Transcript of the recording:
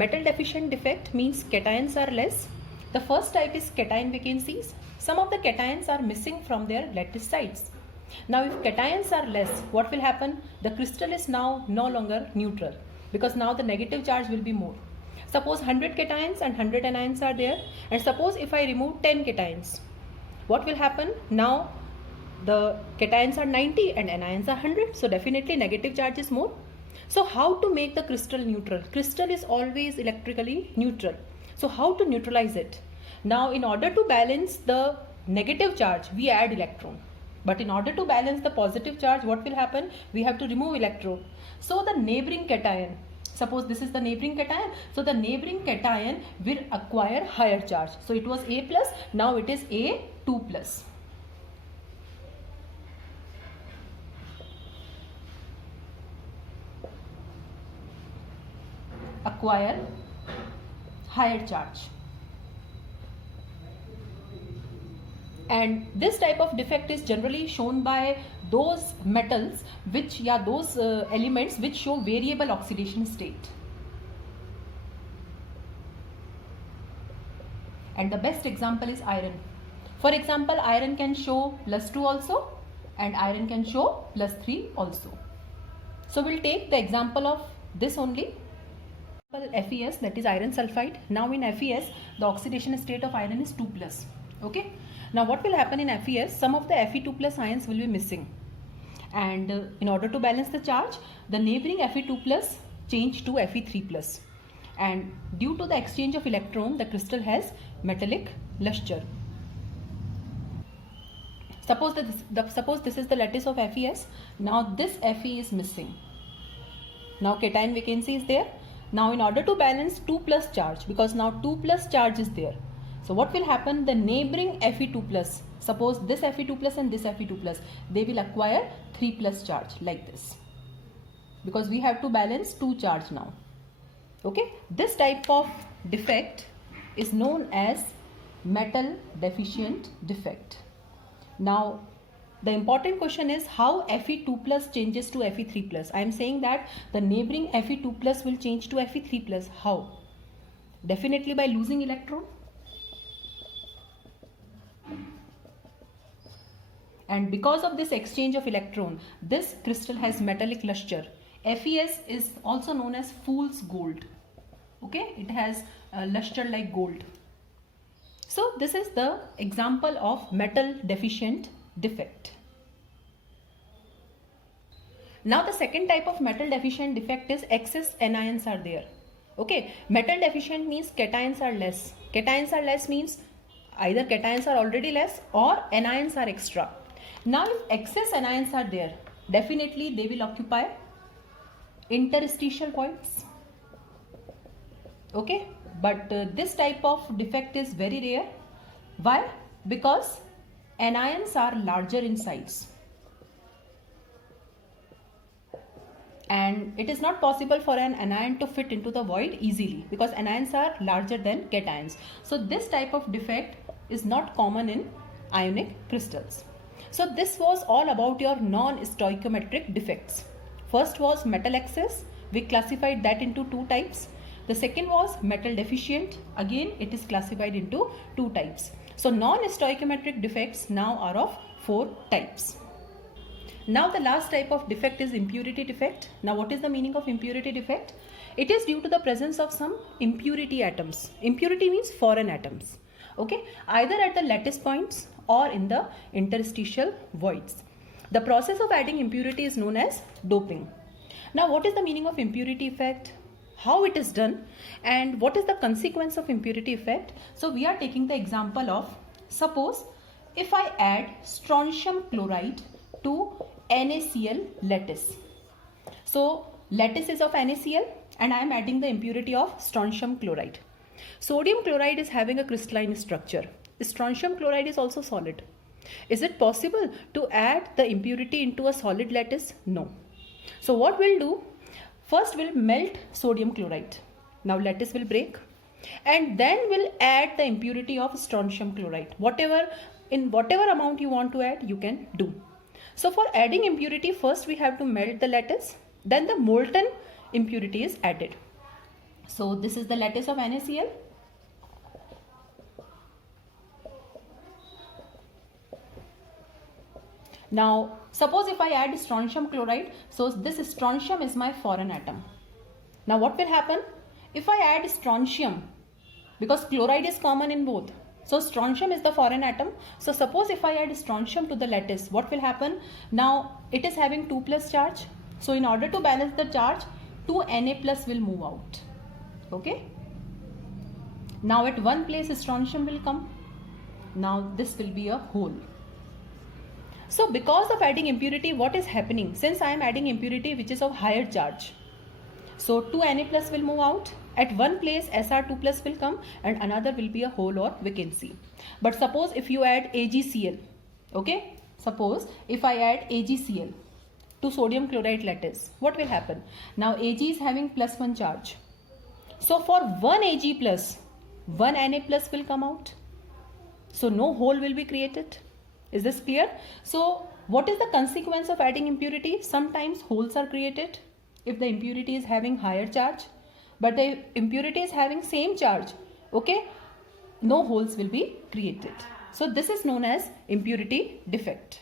metal deficient defect means cations are less. The first type is cation vacancies. Some of the cations are missing from their lattice sites. Now if cations are less, what will happen? The crystal is now no longer neutral because now the negative charge will be more. Suppose 100 cations and 100 anions are there, and suppose if I remove 10 cations, what will happen? Now the cations are 90 and anions are 100, so definitely negative charge is more. So how to make the crystal neutral? Crystal is always electrically neutral. So how to neutralize it? Now in order to balance the negative charge, we add electron. But in order to balance the positive charge, what will happen? We have to remove electron. So the neighboring cation, suppose this is the neighboring cation, so the neighboring cation will acquire higher charge. So it was A plus, now it is A2 plus. Acquire higher charge. And this type of defect is generally shown by those metals which, those elements which show variable oxidation state. And the best example is iron. For example, iron can show +2 also, and iron can show +3 also. So we'll take the example of this only. FeS, that is iron sulfide. Now in FeS, the oxidation state of iron is 2 plus. Okay. Now what will happen in FeS? Some of the Fe2 plus ions will be missing. And in order to balance the charge, the neighboring Fe2 plus change to Fe3 plus. And due to the exchange of electron, the crystal has metallic luster. Suppose this is the lattice of FeS. Now this Fe is missing. Now cation vacancy is there. Now in order to balance 2 plus charge, because now 2 plus charge is there. So what will happen? The neighboring Fe2 plus, suppose this Fe2 plus and this Fe2 plus, they will acquire 3 plus charge like this. Because we have to balance 2 charge now. Okay. This type of defect is known as metal deficient defect. Now the important question is how Fe2 plus changes to Fe3 plus. I am saying that the neighboring Fe2 plus will change to Fe3 plus. How? Definitely by losing electron. And because of this exchange of electron, this crystal has metallic luster. FeS is also known as fool's gold. Okay, it has luster like gold. So this is the example of metal deficient defect. Now the second type of metal deficient defect is excess anions are there. Okay, metal deficient means cations are less. Cations are less means either cations are already less or anions are extra. Now if excess anions are there, definitely they will occupy interstitial voids. Okay, but this type of defect is very rare. Why? Because anions are larger in size. And it is not possible for an anion to fit into the void easily because anions are larger than cations. So this type of defect is not common in ionic crystals. So this was all about your non-stoichiometric defects. First was metal excess. We classified that into 2 types. The second was metal deficient. Again, it is classified into 2 types. So non-stoichiometric defects now are of 4 types. Now the last type of defect is impurity defect. Now what is the meaning of impurity defect? It is due to the presence of some impurity atoms. Impurity means foreign atoms. Okay, either at the lattice points or in the interstitial voids. The process of adding impurity is known as doping. Now what is the meaning of impurity effect? How it is done and what is the consequence of impurity effect? So we are taking the example of, suppose if I add strontium chloride to NaCl lattice. So lattice is of NaCl and I am adding the impurity of strontium chloride. Sodium chloride is having a crystalline structure. Strontium chloride is also solid. Is it possible to add the impurity into a solid lattice? No. So what we'll do? First we'll melt sodium chloride. Now lattice will break. And then we'll add the impurity of strontium chloride. In whatever amount you want to add, you can do. So for adding impurity, first we have to melt the lattice. Then the molten impurity is added. So this is the lattice of NaCl. Now suppose if I add strontium chloride, so this strontium is my foreign atom. Now what will happen if I add strontium, because chloride is common in both, so strontium is the foreign atom. So suppose if I add strontium to the lattice, what will happen? Now it is having 2 plus charge, so in order to balance the charge, 2 Na plus will move out. Okay, now at one place strontium will come. Now this will be a hole. So because of adding impurity, what is happening? Since I am adding impurity which is of higher charge, so 2 Na plus will move out. At one place Sr2 plus will come and another will be a hole or vacancy. But suppose if you add AgCl, okay, suppose if I add AgCl to sodium chloride lattice, what will happen? Now Ag is having plus 1 charge. So for 1 Ag plus, 1 Na plus will come out. So no hole will be created. Is this clear? So what is the consequence of adding impurity? Sometimes holes are created if the impurity is having higher charge, but the impurity is having same charge, okay, no holes will be created. So this is known as impurity defect.